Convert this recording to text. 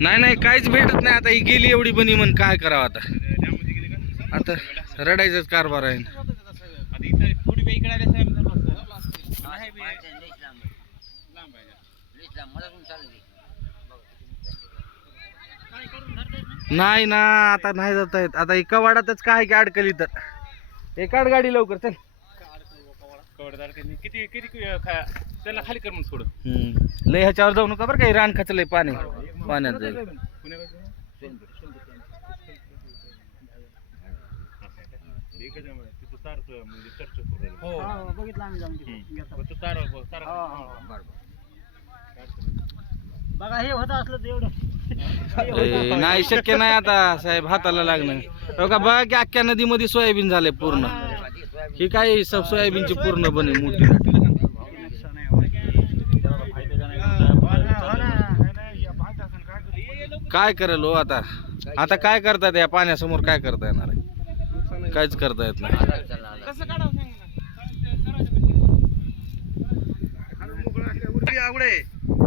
नाही नाही काहीच भेटत नाही. आता ही गेली एवढी बनी म्हण काय करावं आता? आता रडायचंच कारभार आहे. नाही ना आता नाही जात येत. आता एका वाडातच काय की अडकली तर. एकाड गाडी लवकर चल. किती किती त्यांना खाली कर म्हणून सोडून हम्म. लय ह्याच्यावर जाऊ नका बरं काही रान खचलंय पाणी. पाण्यात जाईल. बघितलं आम्ही जाऊन बघा हे होत असलं तर एवढं. ए, नाही शक्य नाही आता साहेब हाताला लागणं. हो का बघा की अख्ख्या नदीमध्ये सोयाबीन झालंय पूर्ण. ही काय सब सोयाबीनची पूर्ण बने मोठी. काय करेल हो आता? आता काय करतात या पाण्यासमोर काय करता येणार आहे? काहीच करता येत नाही. आवडे.